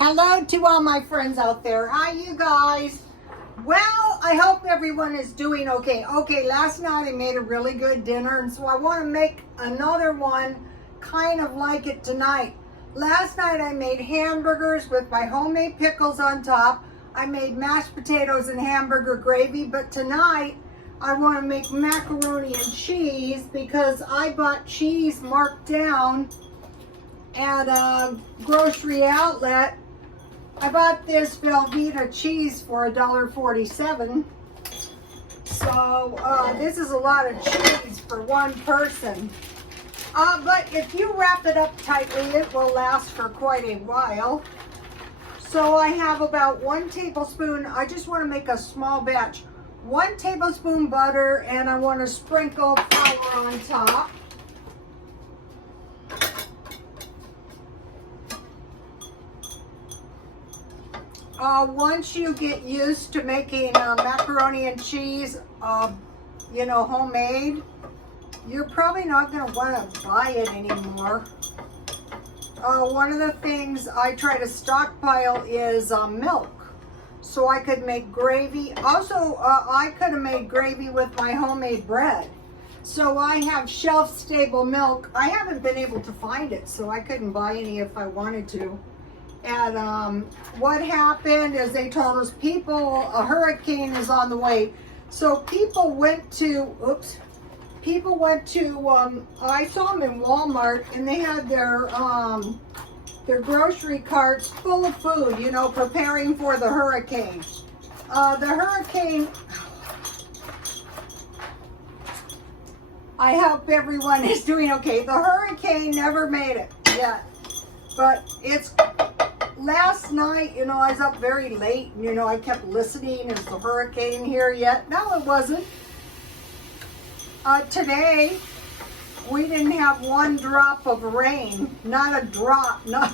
Hello to all my friends out there. Hi, you guys. Well, I hope everyone is doing okay. Last night I made a really good dinner, and so I want to make another one kind of like it tonight. Last night I made hamburgers with my homemade pickles on top. I made mashed potatoes and hamburger gravy, but tonight I want to make macaroni and cheese because I bought cheese marked down at a grocery outlet. I bought this Velveeta cheese for $1.47. So this is a lot of cheese for one person. But if you wrap it up tightly, it will last for quite a while. So I have about 1 tablespoon. I just want to make a small batch. 1 tablespoon butter, and I want to sprinkle flour on top. Once you get used to making macaroni and cheese, homemade, you're probably not going to want to buy it anymore. One of the things I try to stockpile is milk, so I could make gravy. Also, I could have made gravy with my homemade bread. So I have shelf-stable milk. I haven't been able to find it, so I couldn't buy any if I wanted to. And what happened is they told us a hurricane is on the way. So people went to, I saw them in Walmart, and they had their grocery carts full of food, preparing for the hurricane. I hope everyone is doing okay. The hurricane never made it yet, but it's last night, I was up very late, and, I kept listening. Is the hurricane here yet? No, it wasn't. Today, we didn't have 1 drop of rain. Not a drop. Nada.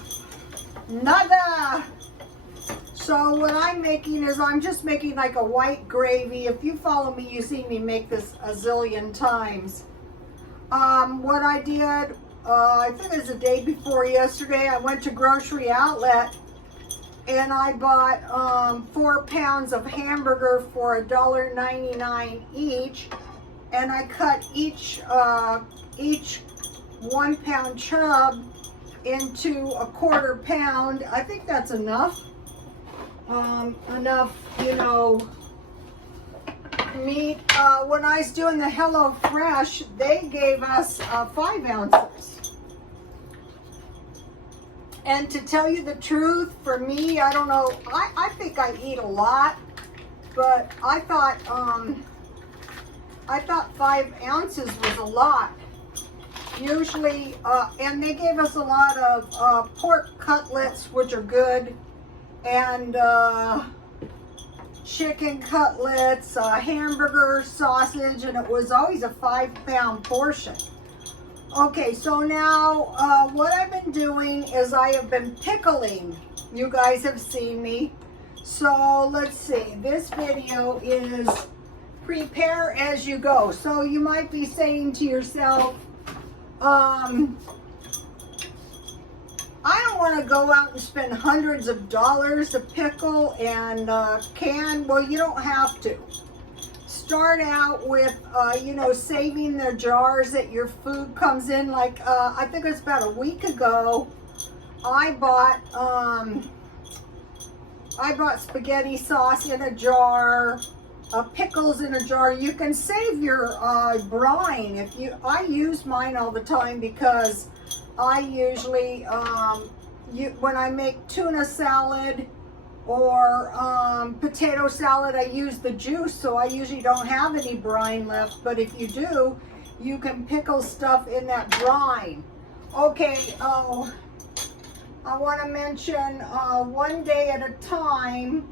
So what I'm making is I'm just making like a white gravy. If you follow me, you've seen me make this a zillion times. What I did, I think it was the day before yesterday, I went to grocery outlet and I bought 4 pounds of hamburger for $1.99 each, and I cut each 1 pound chub into a 1/4 pound. I think that's enough. Meat. When I was doing the Hello Fresh, they gave us 5 ounces. And to tell you the truth, for me, I don't know, I think I eat a lot, but I thought 5 ounces was a lot. Usually, and they gave us a lot of pork cutlets, which are good, and chicken cutlets, hamburger, sausage, and it was always a 5 pound portion. Okay, so now what I've been doing is I have been pickling. You guys have seen me. So let's see, this video is prepare as you go. So you might be saying to yourself, I don't want to go out and spend hundreds of dollars to pickle and can. Well, you don't have to. Start out with, saving the jars that your food comes in. Like, I think it's about a week ago, I bought spaghetti sauce in a jar, pickles in a jar. You can save your brine. I use mine all the time because I usually, when I make tuna salad or potato salad, I use the juice, so I usually don't have any brine left. But if you do, you can pickle stuff in that brine. Okay, I want to mention one day at a time,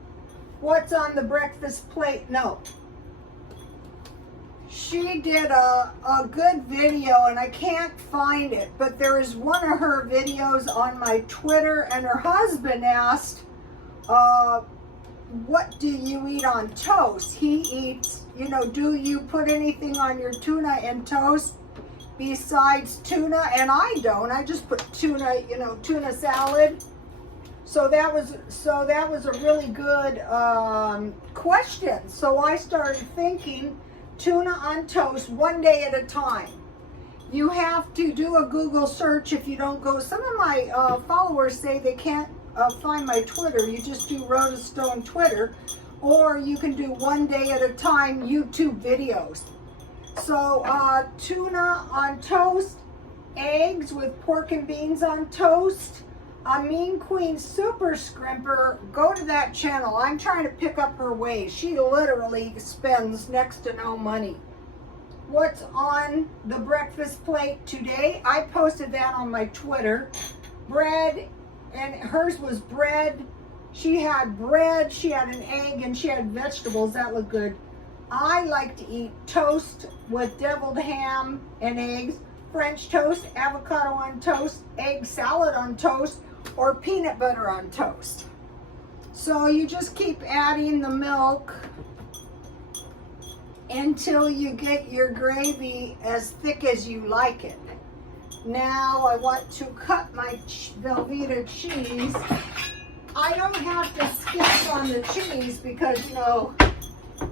what's on the breakfast plate? No. She did a good video, and I can't find it, but there is one of her videos on my Twitter, and her husband asked, what do you eat on toast? He eats, do you put anything on your tuna and toast besides tuna? And I don't. I just put tuna, tuna salad. So that was a really good question. So I started thinking tuna on toast, one day at a time. You have to do a Google search if you don't go. Some of my followers say they can't find my Twitter. You just do Rhoda Stone Twitter, or you can do one day at a time YouTube videos. So tuna on toast, eggs with pork and beans on toast. A Mean Queen Super Scrimper, go to that channel. I'm trying to pick up her ways. She literally spends next to no money. What's on the breakfast plate today? I posted that on my Twitter. Bread, and hers was bread. She had bread, she had an egg, and she had vegetables. That looked good. I like to eat toast with deviled ham and eggs, French toast, avocado on toast, egg salad on toast, or peanut butter on toast. So you just keep adding the milk until you get your gravy as thick as you like it. Now I want to cut my Velveeta cheese. I don't have to skip on the cheese because, you know,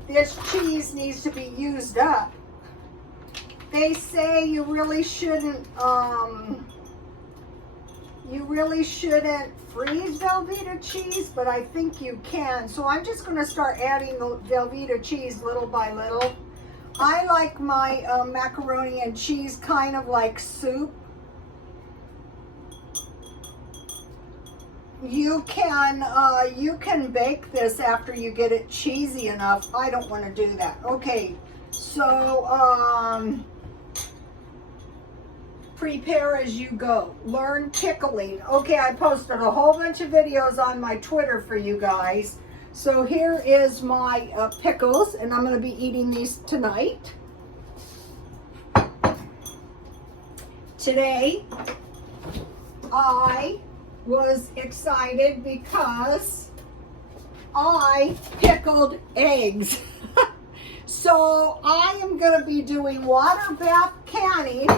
this cheese needs to be used up. They say you really shouldn't freeze Velveeta cheese, but I think you can. So I'm just going to start adding the Velveeta cheese little by little. I like my macaroni and cheese kind of like soup. You can bake this after you get it cheesy enough. I don't want to do that. Okay, so prepare as you go. Learn pickling. Okay, I posted a whole bunch of videos on my Twitter for you guys. So here is my pickles, and I'm going to be eating these tonight. Today, I was excited because I pickled eggs. So I am going to be doing water bath canning.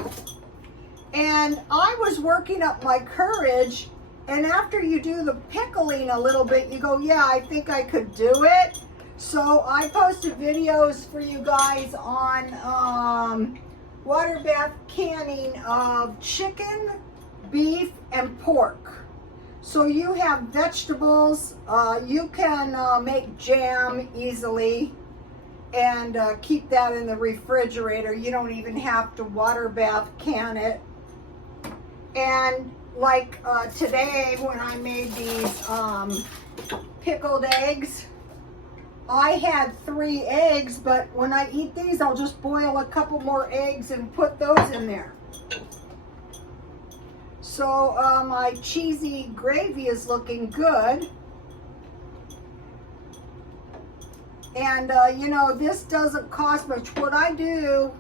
And I was working up my courage, and after you do the pickling a little bit, you go, yeah, I think I could do it. So I posted videos for you guys on water bath canning of chicken, beef, and pork. So you have vegetables, you can make jam easily and keep that in the refrigerator. You don't even have to water bath can it. And like today when I made these pickled eggs, I had 3 eggs, but when I eat these, I'll just boil a couple more eggs and put those in there. So my cheesy gravy is looking good. And you know, this doesn't cost much. What I do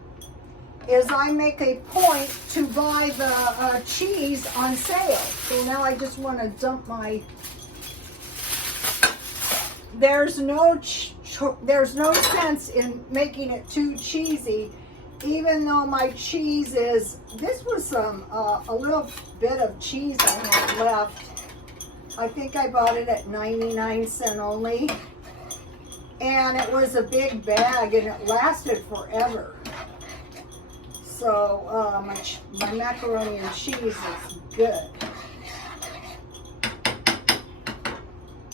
is I make a point to buy the cheese on sale. So now I just want to dump my, there's no sense in making it too cheesy, even though my cheese is, this was some, a little bit of cheese I had left. I think I bought it at 99 cents only. And it was a big bag and it lasted forever. So my macaroni and cheese is good.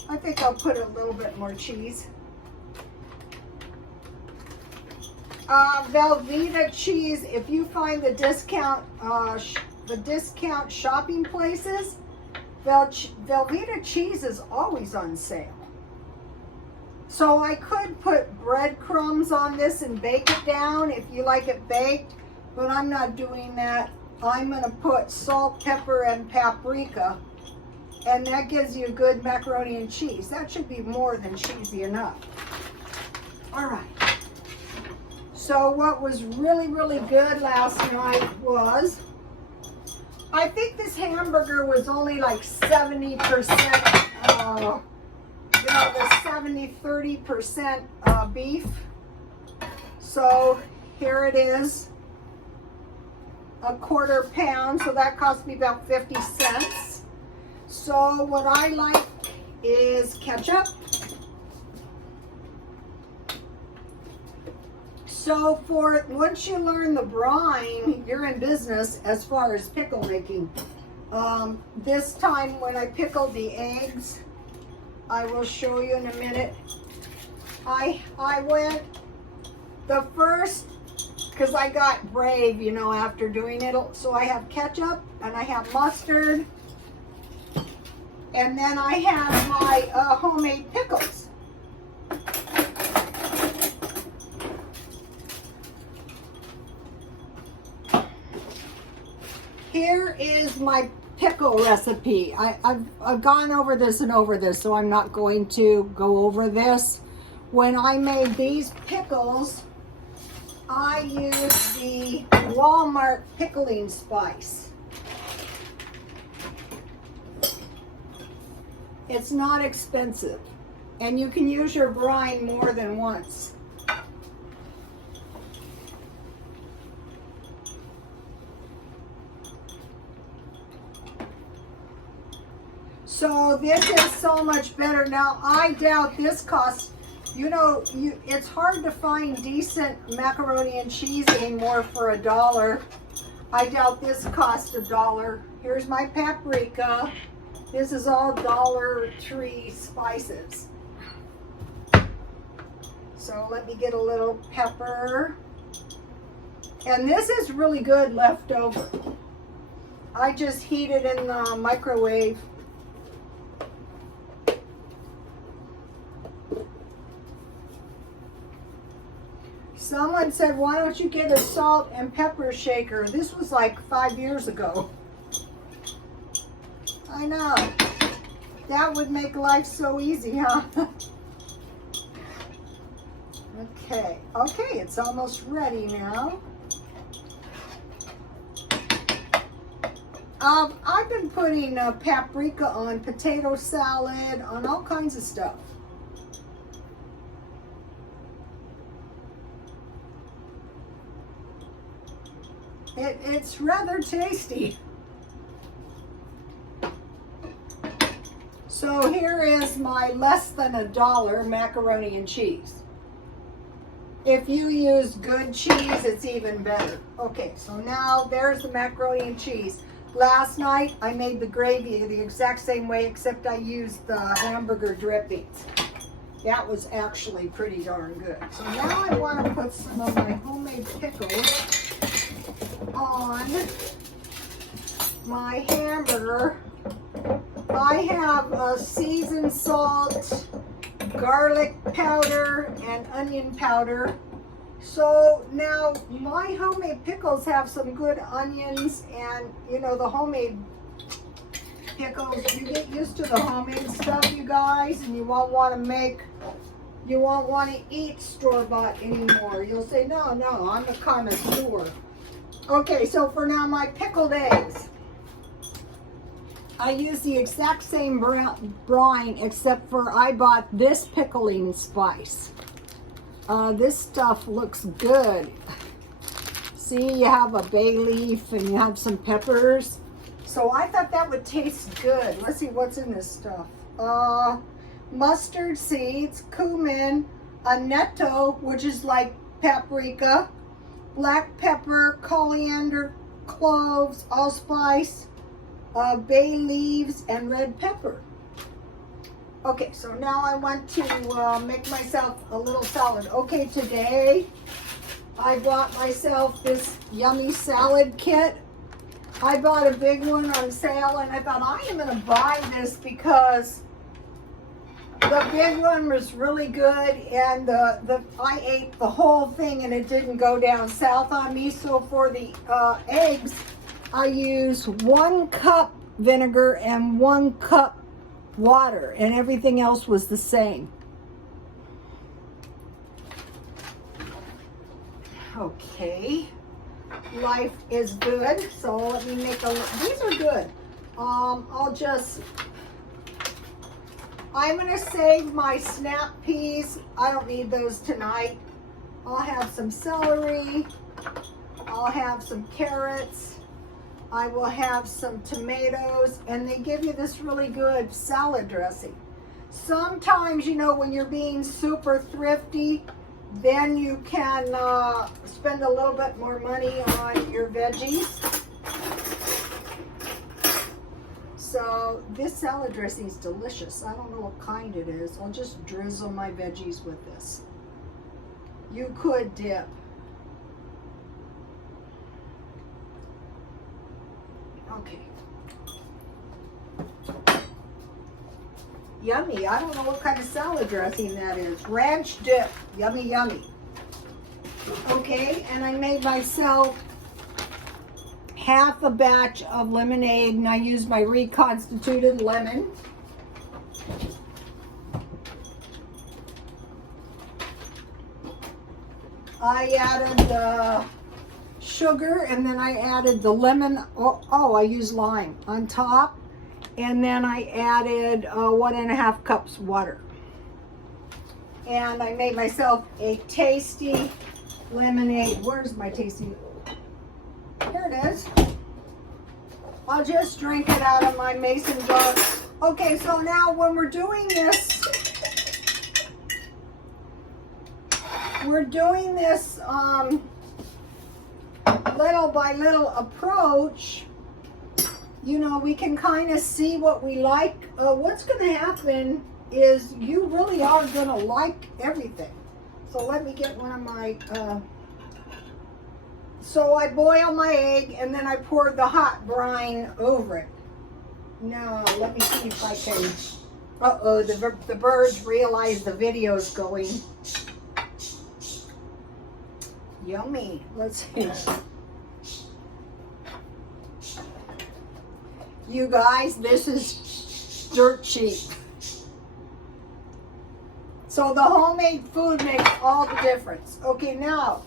I think I'll put a little bit more cheese. Velveeta cheese, if you find the discount shopping places, Velveeta cheese is always on sale. So I could put breadcrumbs on this and bake it down if you like it baked, but I'm not doing that. I'm going to put salt, pepper, and paprika, and that gives you good macaroni and cheese. That should be more than cheesy enough. All right. So what was really, really good last night was, I think this hamburger was only like 70%, you know, the 70-30% beef. So here it is, a 1/4 pound, so that cost me about 50 cents. So what I like is ketchup. So for once you learn the brine, you're in business as far as pickle making. This time when I pickled the eggs, I will show you in a minute. I went the first, because I got brave, you know, after doing it. So I have ketchup and I have mustard. And then I have my homemade pickles. Here is my pickle recipe. I've gone over this and over this, so I'm not going to go over this. When I made these pickles, I used the Walmart pickling spice. It's not expensive, and you can use your brine more than once. So this is so much better. Now, I doubt this costs, you know, it's hard to find decent macaroni and cheese anymore for $1. I doubt this costs $1. Here's my paprika. This is all Dollar Tree spices. So let me get a little pepper. And this is really good leftover. I just heat it in the microwave. Someone said, why don't you get a salt and pepper shaker? This was like 5 years ago. I know. That would make life so easy, huh? Okay, it's almost ready now. I've been putting paprika on potato salad, on all kinds of stuff. It's rather tasty. So here is my less than $1 macaroni and cheese. If you use good cheese, it's even better. Okay, so now there's the macaroni and cheese. Last night I made the gravy the exact same way, except I used the hamburger drippings. That was actually pretty darn good. So now I want to put some of my homemade pickles on my hamburger. I have seasoned salt, garlic powder, and onion powder. So now my homemade pickles have some good onions, and you know, the homemade pickles, you get used to the homemade stuff, you guys, and you won't want to eat store-bought anymore. You'll say, no, I'm a connoisseur. Okay, so for now, my pickled eggs. I use the exact same brine, except for I bought this pickling spice. This stuff looks good. See, you have a bay leaf and you have some peppers. So I thought that would taste good. Let's see what's in this stuff. Mustard seeds, cumin, annetto, which is like paprika, black pepper, coriander, cloves, allspice, bay leaves, and red pepper. Okay, so now I want to make myself a little salad. Okay, today I bought myself this yummy salad kit. I bought a big one on sale, and I thought I am going to buy this because the big one was really good, and I ate the whole thing and it didn't go down south on me. So for the eggs, I use 1 cup vinegar and 1 cup water, and everything else was the same. Okay, life is good. So let me make these are good. I'm gonna save my snap peas. I don't need those tonight. I'll have some celery. I'll have some carrots. I will have some tomatoes, and they give you this really good salad dressing. Sometimes, you know, when you're being super thrifty, then you can spend a little bit more money on your veggies. So this salad dressing is delicious. I don't know what kind it is. I'll just drizzle my veggies with this. You could dip. Okay. Yummy. I don't know what kind of salad dressing that is. Ranch dip. Yummy, yummy. Okay, and I made myself half a batch of lemonade, and I used my reconstituted lemon. I added the sugar, and then I added the lemon. Oh, I used lime on top. And then I added 1.5 cups water. And I made myself a tasty lemonade. Where's my tasty? Here it is. I'll just drink it out of my mason jar. Okay, so now when we're doing this, little by little approach. You know, we can kind of see what we like. What's going to happen is you really are going to like everything. So let me get one of my, so I boil my egg and then I pour the hot brine over it. Now, let me see if I can, uh-oh, the birds realize the video's going. Yummy. Let's see. You guys, this is dirt cheap. So the homemade food makes all the difference. Okay, now,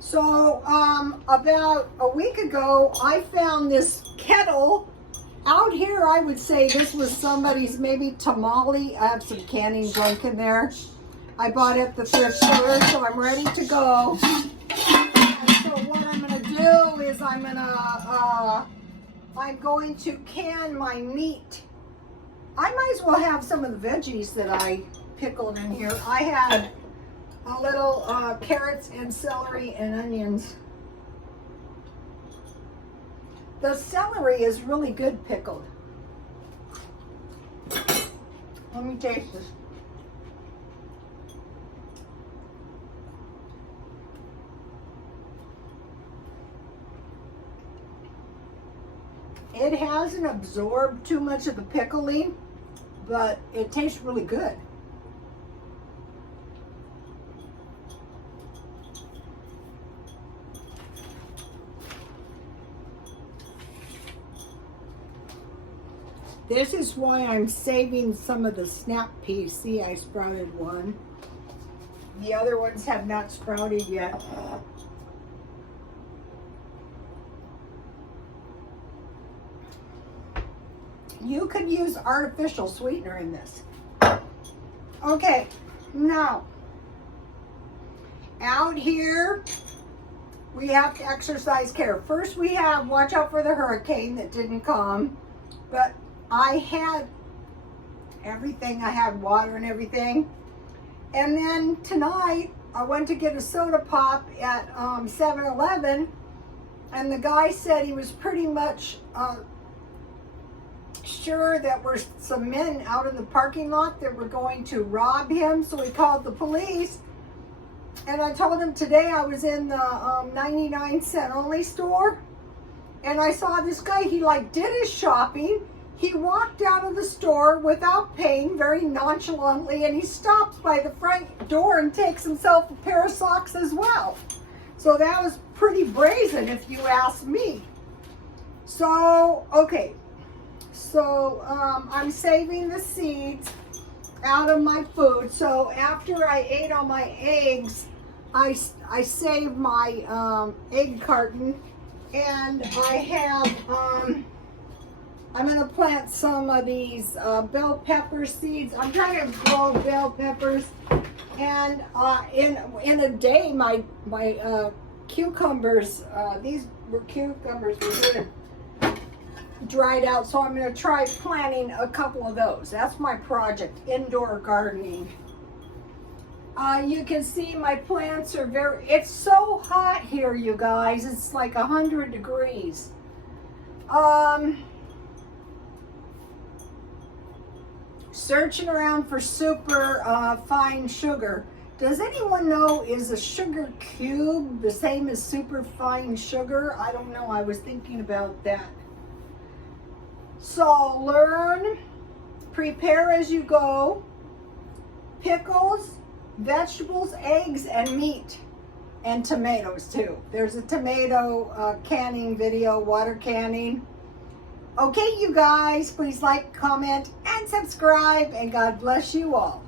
so about a week ago, I found this kettle out here. I would say this was somebody's maybe tamale. I have some canning junk in there. I bought it at the thrift store, so I'm ready to go. So what I'm going to do is I'm going to can my meat. I might as well have some of the veggies that I pickled in here. I had a little carrots and celery and onions. The celery is really good pickled. Let me taste this. It hasn't absorbed too much of the pickling, but it tastes really good. This is why I'm saving some of the snap peas. See, I sprouted one. The other ones have not sprouted yet. You could use artificial sweetener in this. Okay, now, out here, we have to exercise care. First, we have watch out for the hurricane that didn't come, but I had everything. I had water and everything. And then tonight, I went to get a soda pop at 7-Eleven, and the guy said he was pretty much sure that were some men out in the parking lot that were going to rob him, so he called the police. And I told him today I was in the 99-cent only store, and I saw this guy. He like did his shopping. He walked out of the store without paying, very nonchalantly, and he stops by the front door and takes himself a pair of socks as well. So that was pretty brazen, if you ask me. So, okay. So I'm saving the seeds out of my food. So after I ate all my eggs, I saved my egg carton, and I have, I'm going to plant some of these bell pepper seeds. I'm trying to grow bell peppers, and in a day my cucumbers. These were cucumbers were good, dried out, so I'm going to try planting a couple of those. That's my project, indoor gardening. You can see my plants are it's so hot here, you guys. It's like 100 degrees. Searching around for super fine sugar. Does anyone know, is a sugar cube the same as super fine sugar? I don't know. I was thinking about that. So learn, prepare as you go. Pickles, vegetables, eggs, and meat. And tomatoes too. There's a tomato canning video, water canning. Okay, you guys, please like, comment, and subscribe, and God bless you all.